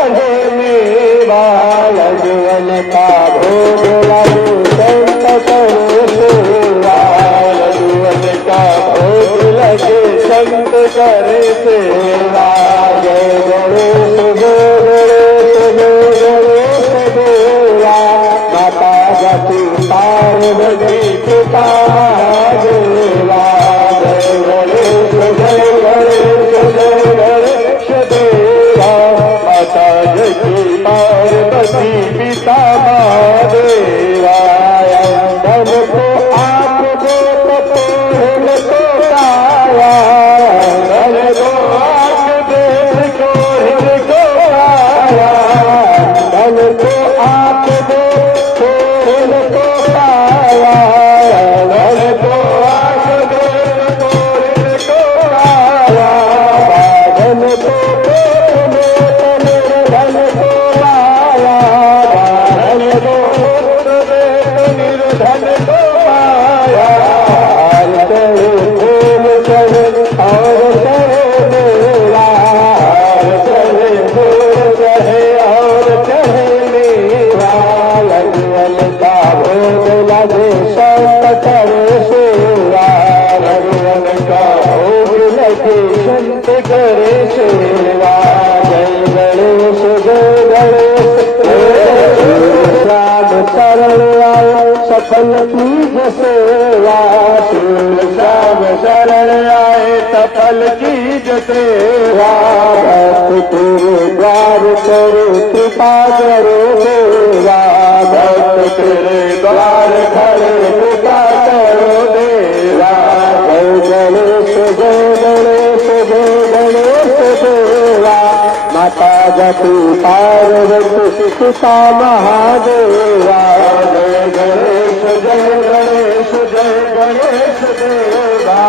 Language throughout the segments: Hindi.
रहे मेवा लजवन का भोग लागो संत करो सेवा लजवन का भोग लगे संत करे सेवा जय गणेश देवा माता जति पार्वती पिता देवा जय गणेश देवा माता जति पार्वती पिता देवा धन को आप दो कपोल को काया धन को आप दे को काया धन को आप दो कोल को काया धन को आप दो कोल को काया धन को धन को पाया धन को निर्धन को पाया और चढ़े मेरा चढ़े और चढ़े मेरा लगन का भोग लगे संत करे सेवा लगन का भोग लगे संत करे सेवा जय गणेश श्याम शरण आए सफल कीज सेवा श्याम शरण आए सफल कीज सेवा भक्त तेरे द्वार करो कृपा करो देवा भक्त तेरे द्वार खड़े कृपा करो देवा जय गणेश देवा माता जति पार्वती पिता महादेवा जय गणेश देवा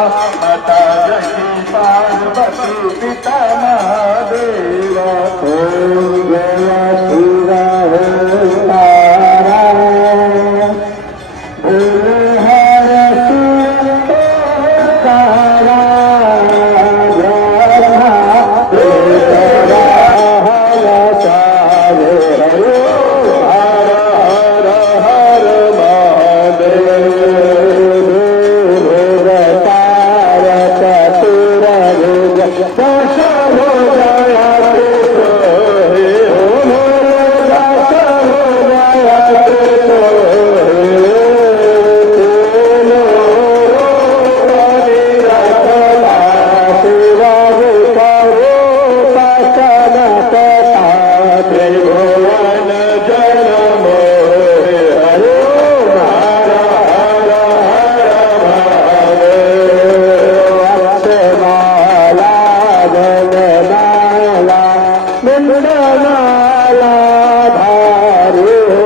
माता जति पार्वती पिता महादेवा ओम जय श्री राम तारा हर तारा धारे हो